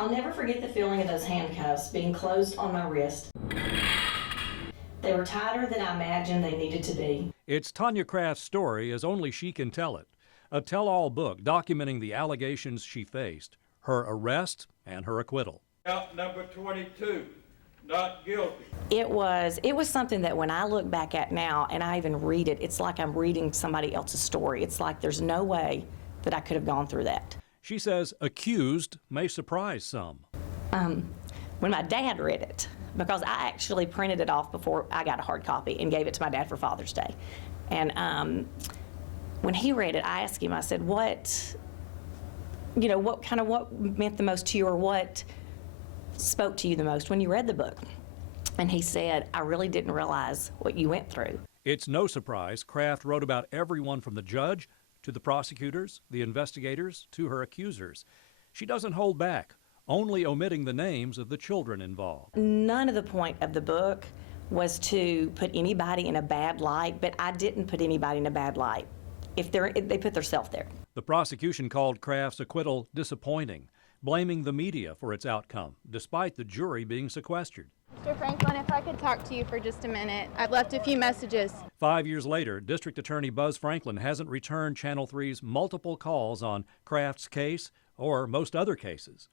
I'll never forget the feeling of those handcuffs being closed on my wrist. They were tighter than I imagined they needed to be. It's Tanya Craft's story as only she can tell it. A tell-all book documenting the allegations she faced, her arrest and her acquittal. Count number 22, not guilty. It was something that when I look back at now and I even read it, it's like I'm reading somebody else's story. It's like there's no way that I could have gone through that. She says accused may surprise some. When my dad read it, because I actually printed it off before I got a hard copy and gave it to my dad for Father's Day. And when he read it, I asked him, I said, what meant the most to you, or what spoke to you the most when you read the book? And he said, I really didn't realize what you went through. It's no surprise Craft wrote about everyone from the judge to the prosecutors, the investigators, to her accusers. She doesn't hold back, only omitting the names of the children involved. None of the point of the book was to put anybody in a bad light, but I didn't put anybody in a bad light if they put themselves there. The prosecution called Craft's acquittal disappointing, blaming the media for its outcome, despite the jury being sequestered. Mr. Franklin, if I could talk to you for just a minute. I've left a few messages. 5 years later, District Attorney Buzz Franklin hasn't returned Channel 3's multiple calls on Craft's case or most other cases.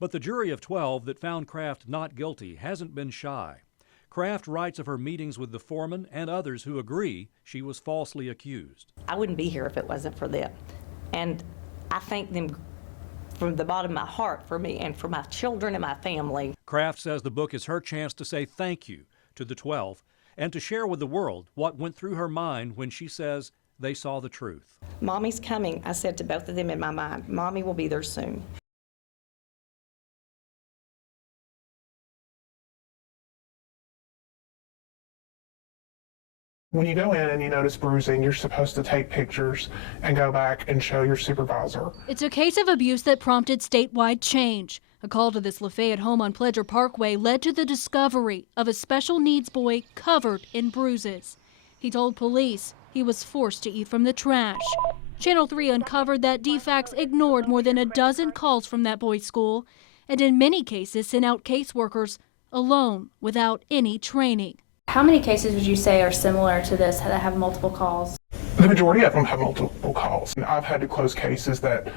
But the jury of 12 that found Craft not guilty hasn't been shy. Craft writes of her meetings with the foreman and others who agree she was falsely accused. I wouldn't be here if it wasn't for them. And I thank them from the bottom of my heart for me and for my children and my family. Craft says the book is her chance to say thank you to the 12 and to share with the world what went through her mind when she says they saw the truth. Mommy's coming, I said to both of them in my mind. Mommy will be there soon. When you go in and you notice bruising, you're supposed to take pictures and go back and show your supervisor. It's a case of abuse that prompted statewide change. A call to this Lafayette home on Pledger Parkway led to the discovery of a special needs boy covered in bruises. He told police he was forced to eat from the trash. Channel 3 uncovered that DFACS ignored more than a dozen calls from that boy's school, and in many cases sent out caseworkers alone without any training. How many cases would you say are similar to this that have multiple calls? The majority of them have multiple calls. I've had to close cases that,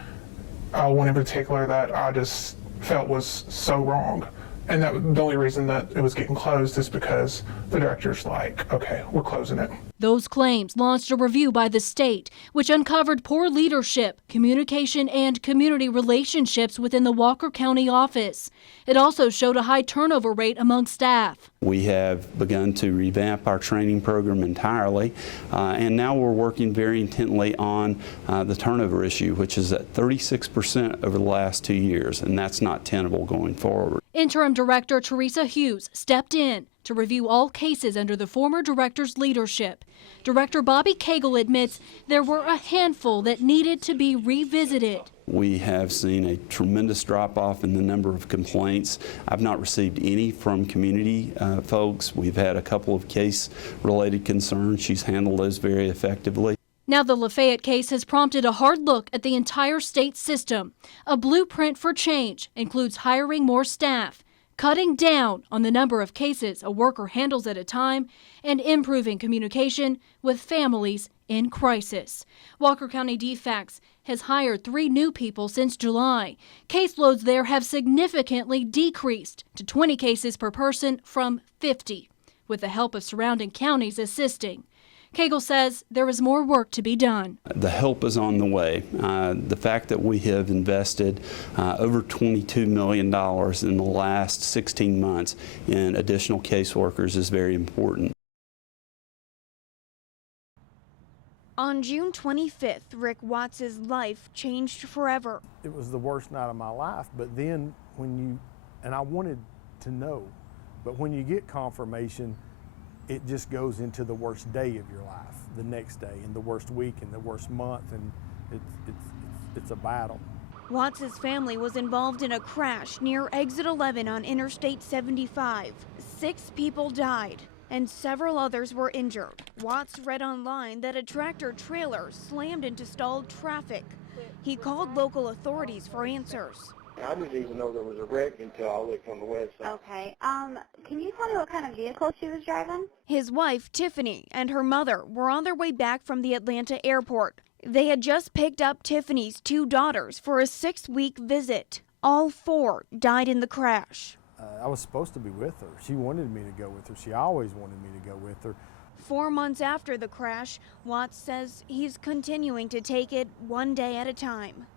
one in particular that I just felt was so wrong. And that the only reason that it was getting closed is because the director's like, okay, we're closing it. Those claims launched a review by the state, which uncovered poor leadership, communication, and community relationships within the Walker County office. It also showed a high turnover rate among staff. We have begun to revamp our training program entirely, and now we're working very intently on the turnover issue, which is at 36% over the last 2 years, and that's not tenable going forward. Interim Director Teresa Hughes stepped in to review all cases under the former director's leadership. Director Bobby Cagle admits there were a handful that needed to be revisited. We have seen a tremendous drop-off in the number of complaints. I've not received any from community folks. We've had a couple of case-related concerns. She's handled those very effectively. Now the Lafayette case has prompted a hard look at the entire state system. A blueprint for change includes hiring more staff, cutting down on the number of cases a worker handles at a time, and improving communication with families in crisis. Walker County DFACS has hired 3 new people since July. Caseloads there have significantly decreased to 20 cases per person from 50, with the help of surrounding counties assisting. Cagle says there is more work to be done. The help is on the way. The fact that we have invested over $22 million in the last 16 months in additional caseworkers is very important. On June 25th, Rick Watts' life changed forever. It was the worst night of my life, but then and I wanted to know, but when you get confirmation, it just goes into the worst day of your life, the next day, and the worst week, and the worst month, and it's a battle. Watts' family was involved in a crash near Exit 11 on Interstate 75. 6 people died, and several others were injured. Watts read online that a tractor-trailer slammed into stalled traffic. He called local authorities for answers. I didn't even know there was a wreck until I looked on the website. Okay. Can you tell me what kind of vehicle she was driving? His wife, Tiffany, and her mother were on their way back from the Atlanta airport. They had just picked up Tiffany's 2 daughters for a 6-week visit. All 4 died in the crash. I was supposed to be with her. She wanted me to go with her. She always wanted me to go with her. 4 months after the crash, Watts says he's continuing to take it one day at a time.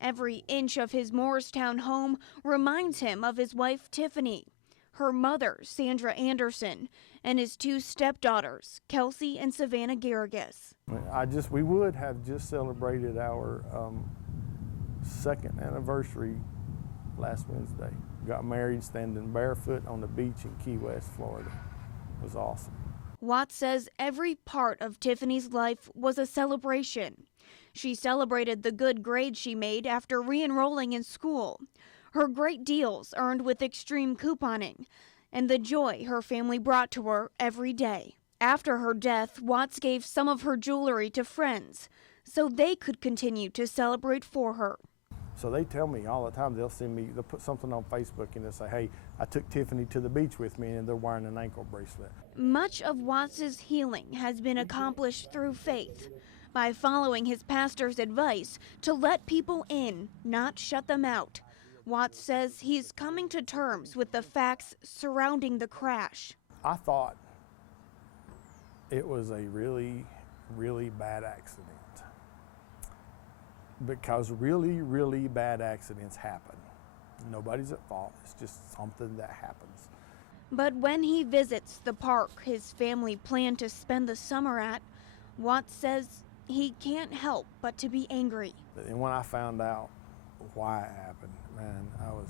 Every inch of his Morristown home reminds him of his wife, Tiffany, her mother, Sandra Anderson, and his 2 stepdaughters, Kelsey and Savannah Garrigus. We would have just celebrated our 2nd anniversary last Wednesday. Got married standing barefoot on the beach in Key West, Florida. It was awesome. Watts says every part of Tiffany's life was a celebration. She celebrated the good grades she made after re-enrolling in school, her great deals earned with extreme couponing, and the joy her family brought to her every day. After her death, Watts gave some of her jewelry to friends so they could continue to celebrate for her. So they tell me all the time, they'll put something on Facebook and they'll say, hey, I took Tiffany to the beach with me, and they're wearing an ankle bracelet. Much of Watts's healing has been accomplished through faith, by following his pastor's advice to let people in, not shut them out. Watts says he's coming to terms with the facts surrounding the crash. I thought it was a really, really bad accident, because really, really bad accidents happen. Nobody's at fault. It's just something that happens. But when he visits the park his family planned to spend the summer at, Watts says he can't help but to be angry. And when I found out why it happened, man, I was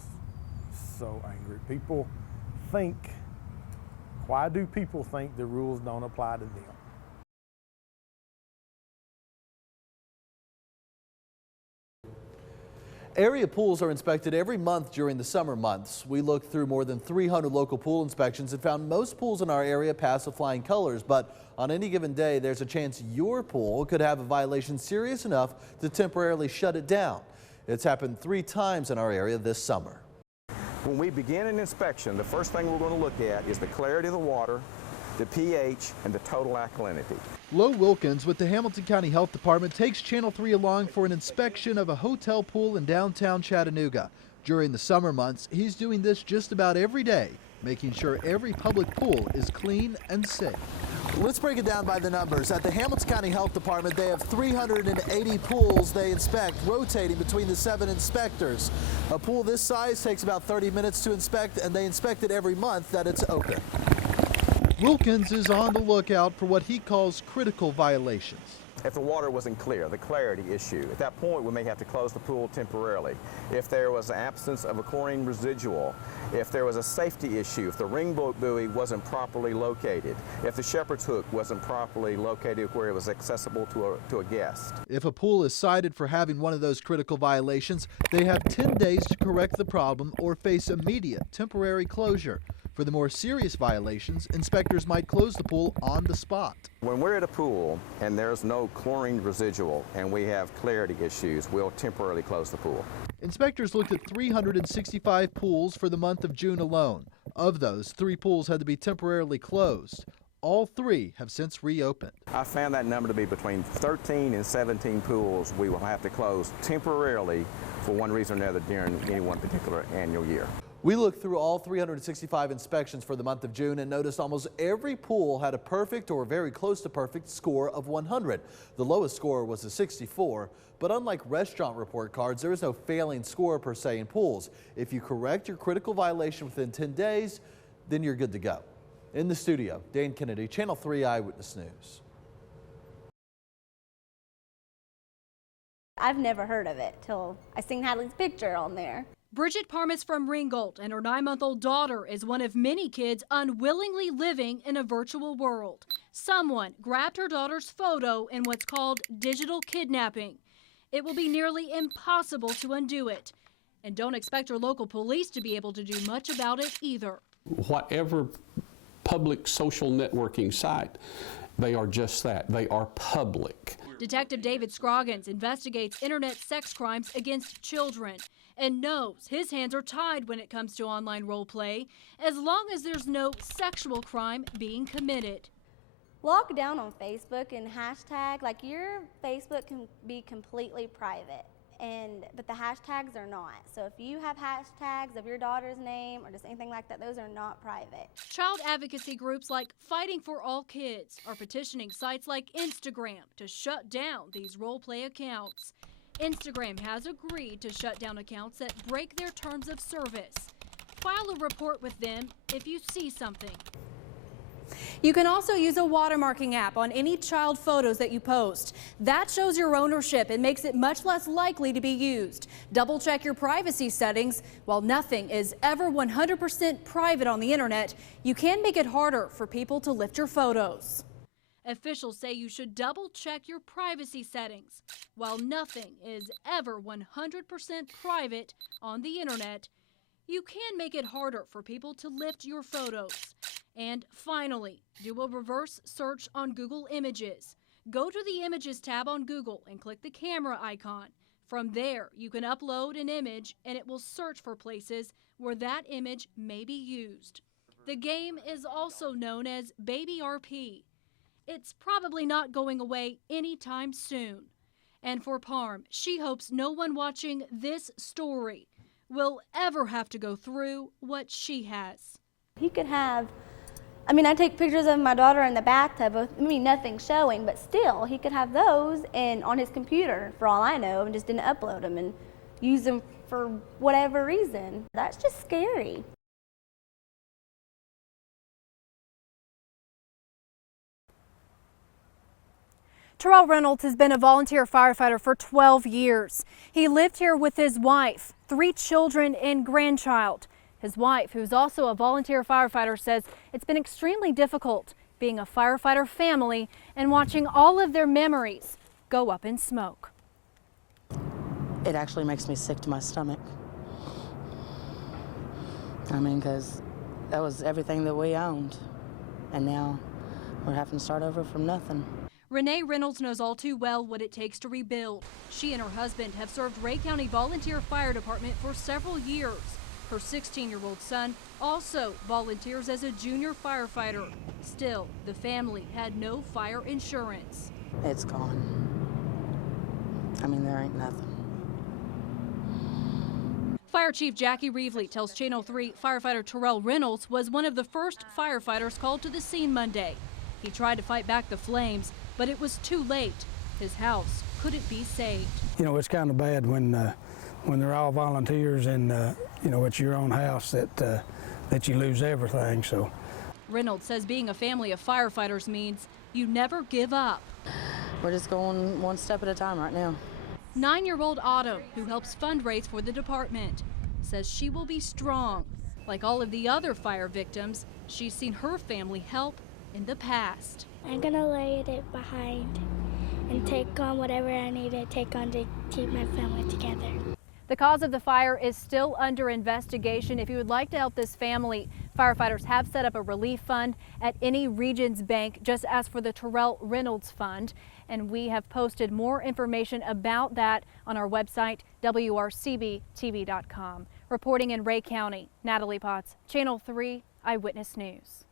so angry. People think, why do people think the rules don't apply to them? Area pools are inspected every month during the summer months. We looked through more than 300 local pool inspections and found most pools in our area pass with flying colors, but on any given day there's a chance your pool could have a violation serious enough to temporarily shut it down. It's happened 3 times in our area this summer. When we begin an inspection, the first thing we're going to look at is the clarity of the water, the pH, and the total alkalinity. Lo Wilkins with the Hamilton County Health Department takes Channel 3 along for an inspection of a hotel pool in downtown Chattanooga. During the summer months, he's doing this just about every day, making sure every public pool is clean and safe. Let's break it down by the numbers. At the Hamilton County Health Department, they have 380 pools they inspect, rotating between the 7 inspectors. A pool this size takes about 30 minutes to inspect, and they inspect it every month that it's open. Wilkins is on the lookout for what he calls critical violations. If the water wasn't clear, the clarity issue, at that point we may have to close the pool temporarily. If there was an absence of a chlorine residual, if there was a safety issue, if the ring buoy wasn't properly located, if the shepherd's hook wasn't properly located where it was accessible to a guest. If a pool is cited for having one of those critical violations, they have 10 days to correct the problem or face immediate temporary closure. For the more serious violations, inspectors might close the pool on the spot. When we're at a pool and there's no chlorine residual and we have clarity issues, we'll temporarily close the pool. Inspectors looked at 365 pools for the month of June alone. Of those, 3 pools had to be temporarily closed. All 3 have since reopened. I found that number to be between 13 and 17 pools we will have to close temporarily for one reason or another during any one particular annual year. We looked through all 365 inspections for the month of June and noticed almost every pool had a perfect or very close to perfect score of 100. The lowest score was a 64, but unlike restaurant report cards, there is no failing score per se in pools. If you correct your critical violation within 10 days, then you're good to go. In the studio, Dan Kennedy, Channel 3 Eyewitness News. I've never heard of it till I seen Hadley's picture on there. Bridget Parmas from Ringgold and her 9-month-old daughter is one of many kids unwillingly living in a virtual world. Someone grabbed her daughter's photo in what's called digital kidnapping. It will be nearly impossible to undo it. And don't expect your local police to be able to do much about it either. Whatever public social networking site, they are just that. They are public. Detective David Scroggins investigates internet sex crimes against children. and knows his hands are tied when it comes to online role play, as long as there's no sexual crime being committed. Lock down on Facebook and hashtag, like your Facebook can be completely private, but the hashtags are not. So if you have hashtags of your daughter's name or just anything like that, those are not private. Child advocacy groups like Fighting for All Kids are petitioning sites like Instagram to shut down these role play accounts. Instagram has agreed to shut down accounts that break their terms of service. File a report with them if you see something. You can also use a watermarking app on any child photos that you post. That shows your ownership and makes it much less likely to be used. Double check your privacy settings. While nothing is ever 100% private on the internet, you can make it harder for people to lift your photos. Officials say you should double check your privacy settings. While nothing is ever 100% private on the internet, you can make it harder for people to lift your photos. And finally, do a reverse search on Google Images. Go to the Images tab on Google and click the camera icon. From there, you can upload an image and it will search for places where that image may be used. The game is also known as Baby RP. It's probably not going away anytime soon. And for Parm, she hopes no one watching this story will ever have to go through what she has. He could have, I take pictures of my daughter in the bathtub, nothing showing, but still, he could have those on his computer, for all I know, and just didn't upload them and use them for whatever reason. That's just scary. Terrell Reynolds has been a volunteer firefighter for 12 years. He lived here with his wife, 3 children, and grandchild. His wife, who's also a volunteer firefighter, says it's been extremely difficult being a firefighter family and watching all of their memories go up in smoke. It actually makes me sick to my stomach. Because that was everything that we owned, and now we're having to start over from nothing. Renee Reynolds knows all too well what it takes to rebuild. She and her husband have served Ray County Volunteer Fire Department for several years. Her 16-year-old son also volunteers as a junior firefighter. Still, the family had no fire insurance. It's gone. There ain't nothing. Fire Chief Jackie Reevely tells Channel 3 firefighter Terrell Reynolds was one of the first firefighters called to the scene Monday. He tried to fight back the flames, but it was too late. His house couldn't be saved. It's kind of bad when they're all volunteers and it's your own house that you lose everything. So Reynolds says being a family of firefighters means you never give up. We're just going one step at a time right now. 9-year-old Autumn, who helps fundraise for the department, says she will be strong. Like all of the other fire victims, she's seen her family help in the past. I'm gonna lay it behind and take on whatever I need to take on to keep my family together. The cause of the fire is still under investigation. If you would like to help this family, firefighters have set up a relief fund at any Regions Bank. Just ask for the Terrell Reynolds Fund. And we have posted more information about that on our website, WRCBTV.com. Reporting in Ray County, Natalie Potts, Channel 3 Eyewitness News.